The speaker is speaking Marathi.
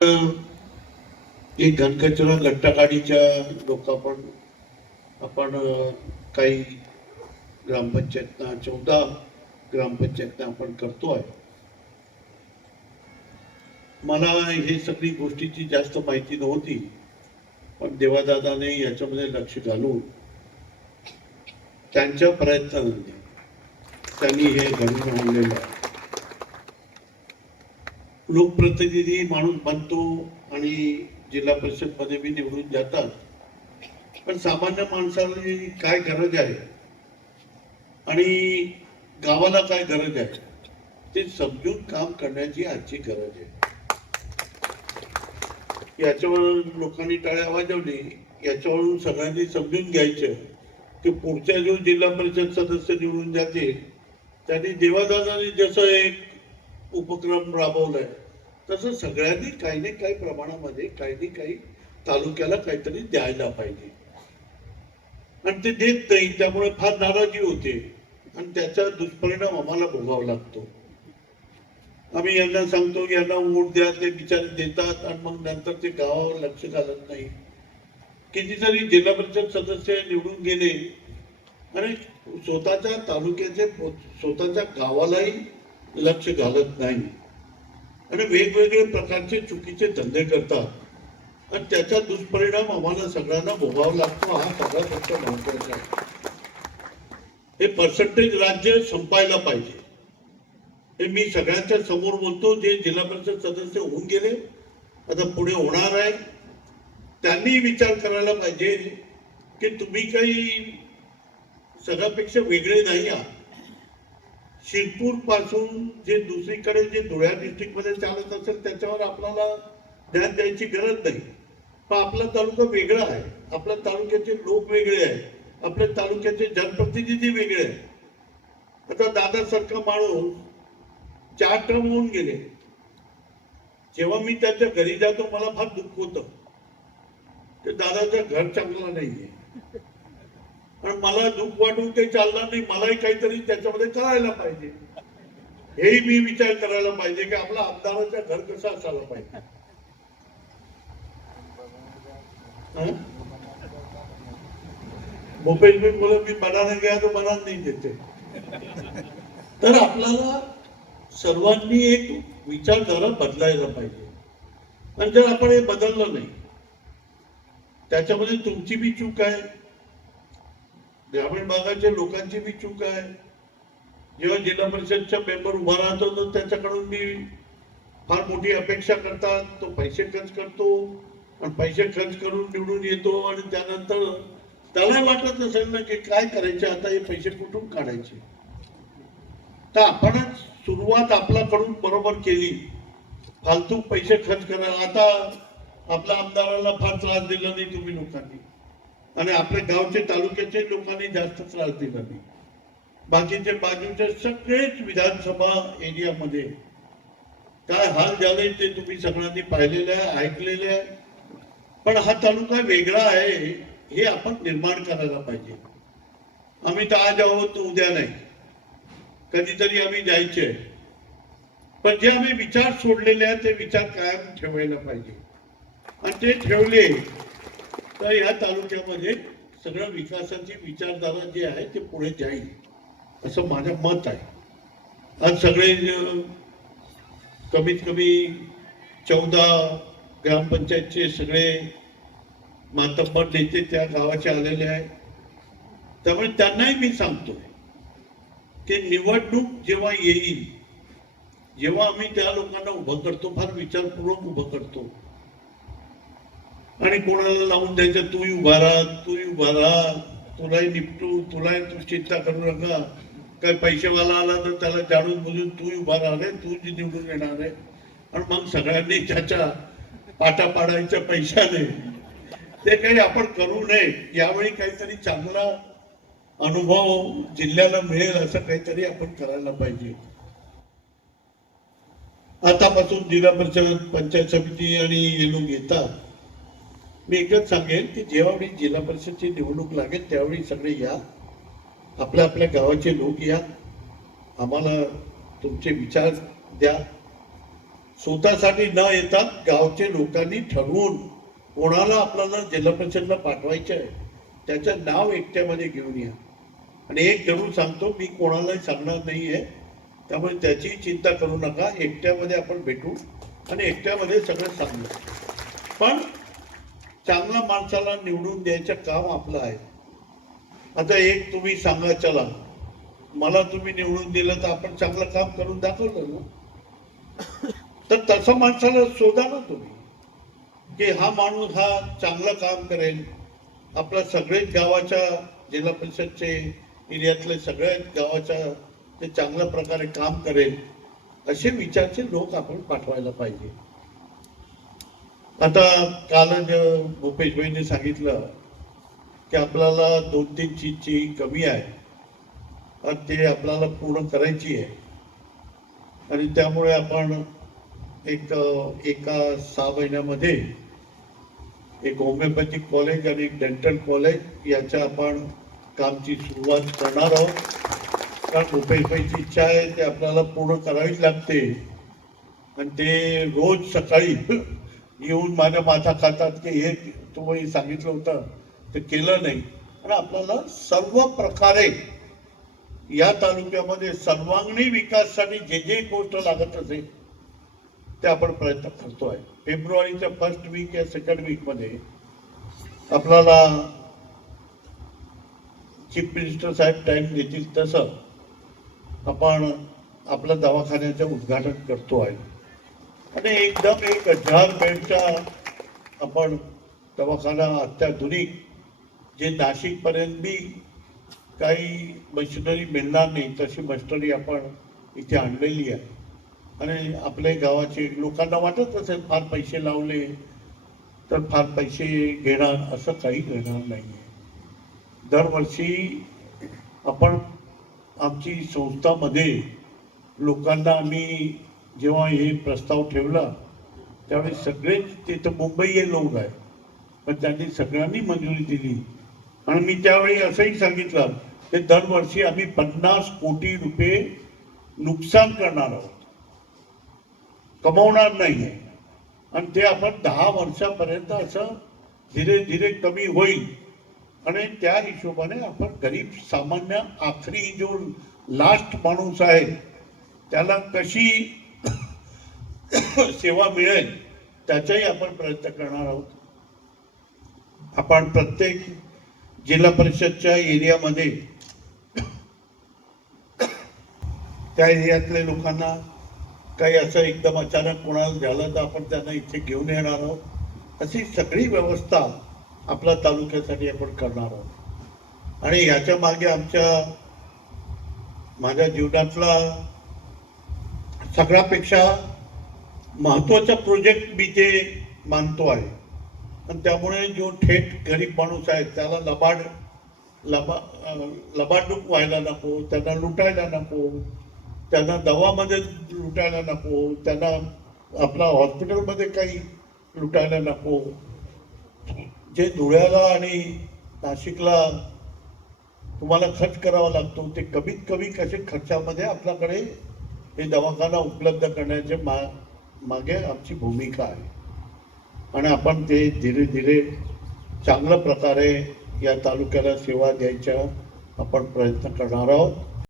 एक घनकचरा गट्टागाडीच्या लोक आपण आपण काही ग्रामपंचायतना चौदा ग्रामपंचायतना आपण करतो आहे. मला हे सगळी गोष्टीची जास्त माहिती नव्हती पण देवादादाने याच्यामध्ये लक्ष घालून त्यांच्या प्रयत्नाने त्यांनी हे घडून आणलेलं आहे. लोकप्रतिनिधी माणूस बनतो आणि जिल्हा परिषदमध्ये बी निवडून जातात. पण सामान्य माणसाला काय गरज आहे आणि गावाला काय गरज आहे ते समजून काम करण्याची आजची गरज आहे. याच्यावर लोकांनी टाळ्या वाजवली याच्यावरून सगळ्यांनी समजून घ्यायचं की पुढच्या जो जिल्हा परिषद सदस्य निवडून जाते त्यांनी देवादादांनी जसं एक उपक्रम राबवलाय. तसं सगळ्यांनी काही ना काही प्रमाणामध्ये काही ना काही तालुक्याला काहीतरी द्यायला पाहिजे. आणि ते देत नाही त्यामुळे फार नाराजी होते. आणि त्याचा दुष्परिणाम आम्हाला भोगावा लागतो. आम्ही यांना सांगतो यांना वोट द्या ते बिचारे देतात आणि मग नंतर ते गावावर लक्ष घालत नाही. कितीतरी जिल्हा परिषद सदस्य निवडून गेले. आणि स्वतःच्या तालुक्याचे स्वतःच्या गावालाही लक्ष घालत नाही. आणि वेगवेगळे प्रकारचे चुकीचे धंदे करतात. आणि त्याचा दुष्परिणाम आम्हाला सगळ्यांना भोगावा लागतो. हा सगळा मोठा महत्त्वाचा आहे. हे पर्सेंटेज राज्य संपायला पाहिजे. हे मी सगळ्यांच्या समोर बोलतो. जे जिल्हा परिषद सदस्य होऊन गेले आता पुढे होणार आहे. त्यांनी विचार करायला पाहिजे की तुम्ही काही सगळ्यापेक्षा वेगळे नाही आहात. शिरपूरपासून जे दुसरीकडे जे धुळ्या डिस्ट्रिक्टमध्ये चालत असेल त्याच्यावर आपल्याला ध्यान द्यायची गरज नाही. पण आपला तालुका वेगळा आहे. आपल्या तालुक्याचे लोक वेगळे आहेत. आपल्या तालुक्याचे जनप्रतिनिधी वेगळे आहेत. आता दादासारखा माणूस चार टर्म होऊन गेले. जेव्हा मी त्याच्या घरी जातो मला फार दुःख होतं. ते दादाचं घर चांगलं नाहीये. पण मला दुःख वाटून काही चालणार नाही मलाही काहीतरी त्याच्यामध्ये करायला पाहिजे. हेही मी विचार करायला पाहिजे की आपला आमदाराचा घर कसा असायला पाहिजे. हं? भूपेश मी बोल मी बनाने गया तर बनान नाही देते. तर आपल्याला सर्वांनी एक विचारधारा बदलायला पाहिजे. पण जर आपण हे बदललं नाही त्याच्यामध्ये तुमची बी चूक आहे. ग्रामीण भागाच्या लोकांची बी चूक आहे. जेव्हा जिल्हा परिषदचा मेंबर उभा राहतो तर त्याच्याकडून मी फार मोठी अपेक्षा करतात. तो पैसे खर्च करतो आणि पैसे खर्च करून निवडून येतो आणि त्यानंतर त्याला वाटत नसेल ना की काय करायचे आता हे पैसे कुठून काढायचे? तर आपणच सुरुवात आपल्याकडून बरोबर केली. फालतू पैसे खर्च करा आता आपल्या आमदाराला फार त्रास दिला नाही तुम्ही लोकांनी. आणि आपल्या गावचे तालुक्याचे लोकांनी जास्त त्रास दिला नाही. बाकीचे बाजूचे सगळेच विधानसभा एरियामध्ये काय हाल झाले ते तुम्ही सगळ्यांनी पाहिलेले आहे ऐकलेले आहे. पण हा तालुका वेगळा आहे हे आपण निर्माण करायला पाहिजे. आम्ही तर आज आहोत उद्या नाही. कधीतरी आम्ही जायचे. पण जे आम्ही विचार सोडलेले आहेत ते विचार कायम ठेवायला पाहिजे. आणि ते ठेवले तर या तालुक्यामध्ये सगळं विकासाची विचारधारा जी आहे ते पुढे जाईल असं माझं मत आहे. आज सगळे कमीत कमी चौदा ग्रामपंचायतचे सगळे मातब्बर नेते त्या गावाचे आलेले आहेत. त्यामुळे त्यांनाही मी सांगतोय की निवडणूक जेव्हा येईल जेव्हा आम्ही त्या लोकांना उभं करतो फार विचारपूर्वक उभं करतो. आणि कोणाला लावून द्यायचं? तूही उभा राहा तू उभा राहा. तुलाही निपटू तुलाही तू चिंता करू नका. काय पैसेवाला आला तर त्याला जाणून बुजून तूही उभा राहणार तू जी निवडून येणार आहे. आणि मग सगळ्यांनी त्याच्या पाटा पाडायच्या पैशाने. ते काही आपण करू नये. यावेळी काहीतरी चांगला अनुभव जिल्ह्याला मिळेल असं काहीतरी आपण करायला पाहिजे. आतापासून जिल्हा परिषद पंचायत समिती आणि हे लोक येतात. मी एकच सांगेन की जेव्हा मी जिल्हा परिषदची निवडणूक लागेल त्यावेळी सगळे या. आपल्या आपल्या गावाचे लोक या. आम्हाला तुमचे विचार द्या. स्वतःसाठी न येता गावचे लोकांनी ठरवून कोणाला आपल्याला जिल्हा परिषदला पाठवायचं आहे त्याचं नाव एकट्यामध्ये घेऊन या. आणि एक जरूर सांगतो मी कोणालाही सांगणार नाही आहे त्यामुळे त्याची चिंता करू नका. एकट्यामध्ये आपण भेटू आणि एकट्यामध्ये सगळं सांगू. पण चांगल्या माणसाला निवडून द्यायचं काम आपलं आहे. आता एक तुम्ही सांगा चला. मला तुम्ही निवडून दिलं तर आपण चांगलं काम करून दाखवलं ना. तर तसं माणसाला शोधा ना तुम्ही. की हा माणूस हा चांगलं काम करेल. आपल्या सगळेच गावाच्या जिल्हा परिषदचे एरियातले सगळ्याच गावाच्या ते चांगल्या प्रकारे काम करेल. असे विचारचे लोक आपण पाठवायला पाहिजे. आता कालच भूपेश भाईने सांगितलं की आपल्याला दोन तीन चीजची कमी आहे. आणि ते आपल्याला पूर्ण करायची आहे. आणि त्यामुळे आपण एक एका सहा महिन्यामध्ये एक होमिओपॅथिक कॉलेज आणि एक डेंटल कॉलेज याच्या आपण कामची सुरुवात करणार आहोत. कारण भूपेशभाईची इच्छा आहे ते आपल्याला पूर्ण करावीच लागते. आणि ते रोज सकाळी येऊन माझ्या माथा खातात की हे तुम्ही सांगितलं होतं ते केलं नाही. आणि आपल्याला सर्व प्रकारे या तालुक्यामध्ये सर्वांगीण विकासासाठी जे जे गोष्ट लागत असेल ते आपण प्रयत्न करतोय. फेब्रुवारीच्या फर्स्ट वीक या सेकंड वीकमध्ये आपल्याला चीफ मिनिस्टर साहेब टाइम देतील तसं आपण आपल्या दवाखान्याचं उद्घाटन करतो आहे आणि एकदम एक हजार बेडचा आपण दवाखाना अत्याधुनिक जे नाशिकपर्यंत बी काही मशिनरी मिळणार नाही तशी मशिनरी आपण इथे आणलेली आहे आणि आपल्या गावाचे लोकांना वाटत असेल फार पैसे लावले तर फार पैसे घेणार असं काही घेणार नाही आहे दरवर्षी आपण आमची संस्थामध्ये लोकांना आम्ही जेव्हा हे प्रस्ताव ठेवला त्यावेळी सगळेच तिथं मुंबई हे लोक आहे पण त्यांनी सगळ्यांनी मंजुरी दिली. आणि मी त्यावेळी असंही सांगितलं की दरवर्षी आम्ही पन्नास कोटी रुपये नुकसान करणार आहोत. कमवणार नाही. आहे आणि ते आपण दहा वर्षापर्यंत असं धीरे धीरे कमी होईल. आणि त्या हिशोबाने आपण गरीब सामान्य आखरी जो लास्ट माणूस आहे त्याला कशी सेवा मिळेल त्याचाही आपण प्रयत्न करणार आहोत. आपण प्रत्येक जिल्हा परिषदच्या एरियामध्ये त्या एरियातल्या लोकांना काही असं एकदम अचानक कोणाला झालं तर आपण त्यांना इथे घेऊन येणार आहोत. अशी सगळी व्यवस्था आपल्या तालुक्यासाठी आपण करणार आहोत. आणि याच्या मागे आमच्या माझ्या जीवनातला सगळ्यापेक्षा महत्त्वाचा प्रोजेक्ट मी ते मानतो आहे. आणि त्यामुळे जो थेट गरीब माणूस आहे त्याला लबाड लबा लबाडूक व्हायला नको त्यांना लुटायला नको त्यांना दवामध्ये लुटायला नको त्यांना आपला हॉस्पिटलमध्ये काही लुटायला नको. जे धुळ्याला आणि नाशिकला तुम्हाला खर्च करावा लागतो ते कमीत कमी कसे खर्चामध्ये आपल्याकडे हे दवाखाना उपलब्ध करण्याचे मा मागे आमची भूमिका आहे. आणि आपण ते धीरे धीरे चांगल्या प्रकारे या तालुक्याला सेवा द्यायच्या आपण प्रयत्न करणार आहोत.